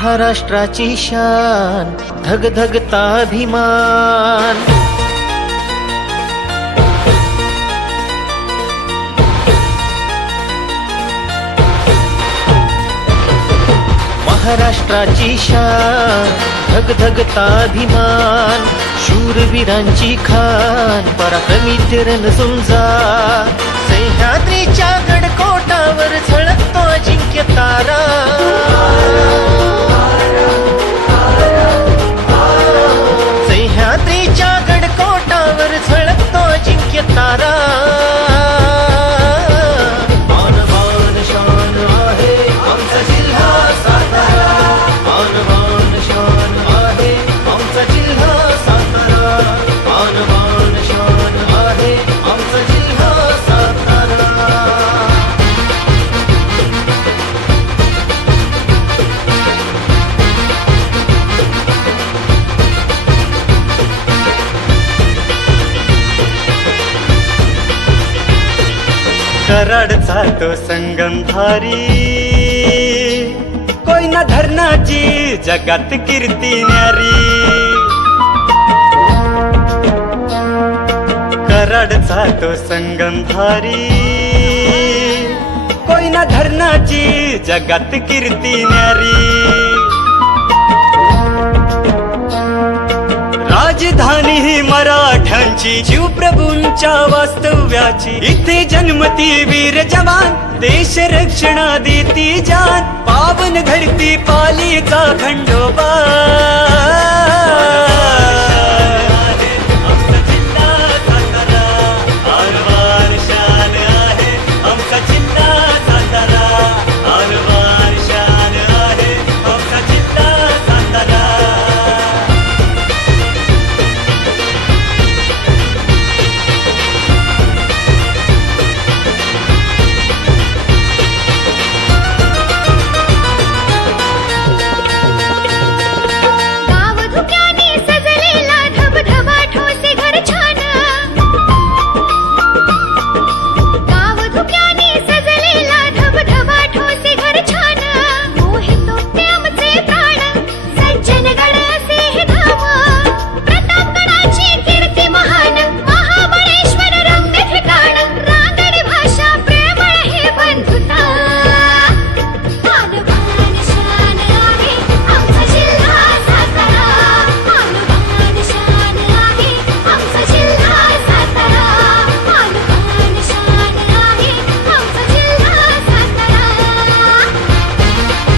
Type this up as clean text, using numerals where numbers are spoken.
महाराष्ट्राची शान धगधगता अभिमान। महाराष्ट्राची शान धगधगता अभिमान। शूरवीरांची खान पराक्रमी रणसुंजा। सह्याद्रीच्या गडकोटावर झळकतो अजिंक्य तारा। सह्याद्रीच्या गडकोटावर झळकतो अजिंक्य तारा। मान मान शान आहे आमचा जिल्हा सातारा। मान मान शान आहे आमचा जिल्हा सातारा। मान मान शान आहे आमचा जिल्हा सातारा। कराडचा तो संगमधारी कोयना धरणाची जगात कीर्ती न्यारी। कराडचा तो संगमधारी कोयना धरणाची जगात कीर्ती न्यारी। राजधानी ही मराठ्यांची शिवप्रभूंच्या वास्तव्याची। इथे जन्मती वीर जवान देश रक्षणा देती जान। पावन घडती पालीचा खंडोबा।